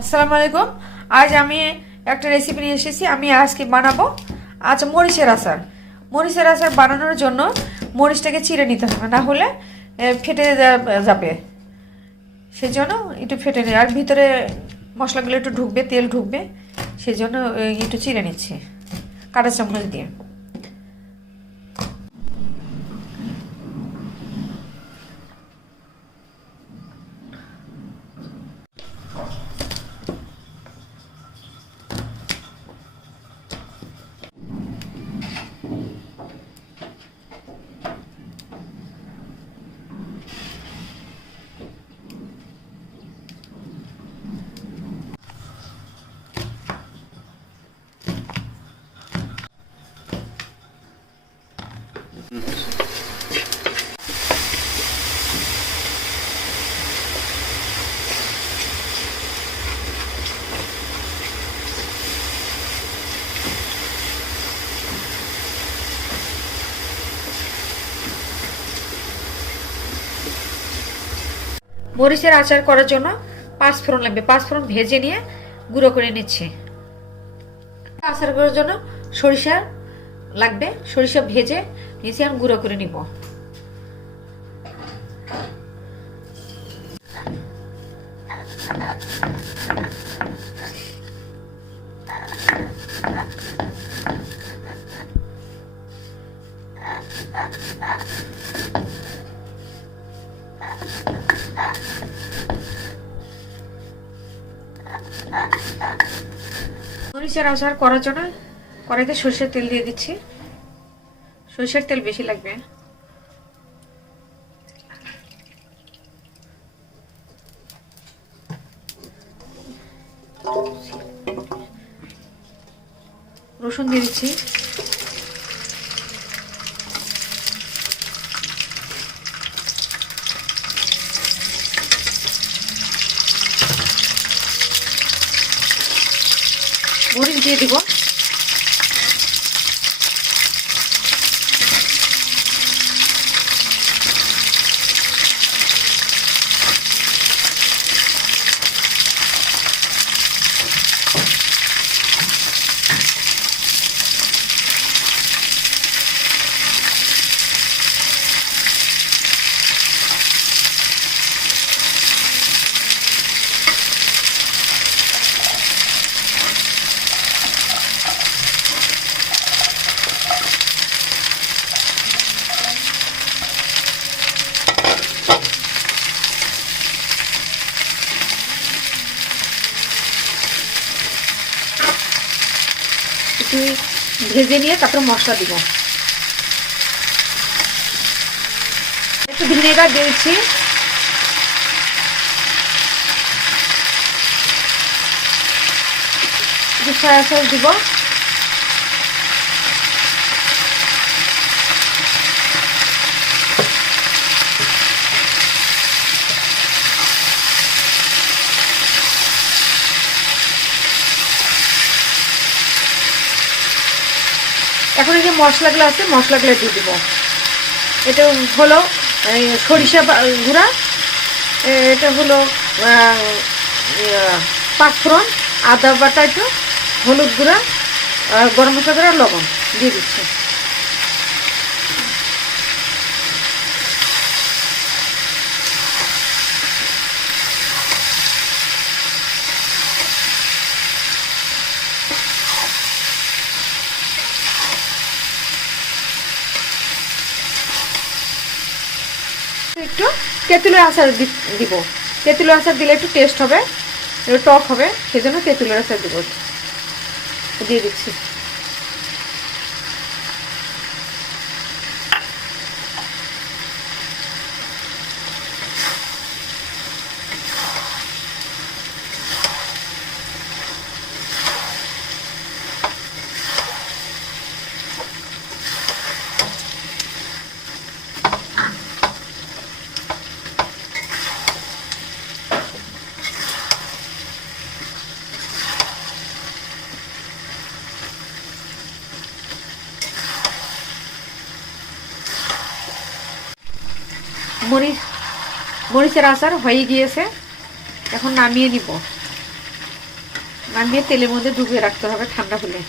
আসসালামু আলাইকুম। আজ আমি একটা রেসিপি নিয়ে এসেছি, আমি আজকে বানাবো। আজ মরিচের আচার। মরিচের আচার বানানোর জন্য মরিচটাকে চিড়ে নিতে হবে, না হলে ফেটে যাবে। সেই জন্য একটু ফেটে নিই আর ভিতরে মশলাগুলো একটু ঢুকবে, তেল ঢুকবে সেই জন্য একটু চিড়ে নিচ্ছি কাঁটা চামচ দিয়ে। মরিচের আচার করার জন্য পাঁচ ফোড়ন লাগবে। পাঁচ ফোড়ন ভেজে নিয়ে গুঁড়ো করে নিচ্ছি। আচার করার জন্য সরিষা লাগবে। সরিষা ভেজে নিচে আমি গুঁড়ো করে নিব। মরিচের আচার করার জন্য কড়াইতে সর্ষের তেল দিয়ে দিচ্ছি। সর্ষের তেল বেশি লাগবে। রসুন দিয়ে দিচ্ছি। মরিচ দিয়ে দিব। একটু ভেজে নিয়ে তারপর মশলা দিব। একটু ভিনেগার দিয়েছি। সয়া সস দিব। এখন এই যে মশলাগুলো আছে মশলাগুলো দিয়ে দিব। এটা হলো সরিষা গুঁড়া এটা হলো পাঁচফোড়ন আদা বাটা একটু, হলুদ গুঁড়া গরম মশলা গুঁড়া লবণ দিয়ে দিচ্ছি একটু তেঁতুলের আচার দিব। তেঁতুলের আচার দিলে একটু টেস্ট হবে, একটু টক হবে, সেই জন্য তেঁতুলের আচার দিব। দিয়ে দিচ্ছি। মরিচ, মরিচের আচার হয়ে গিয়েছে। এখন নামিয়ে নিব। নামিয়ে তেলের মধ্যে ডুবিয়ে রাখতে হবে ঠান্ডা হলে।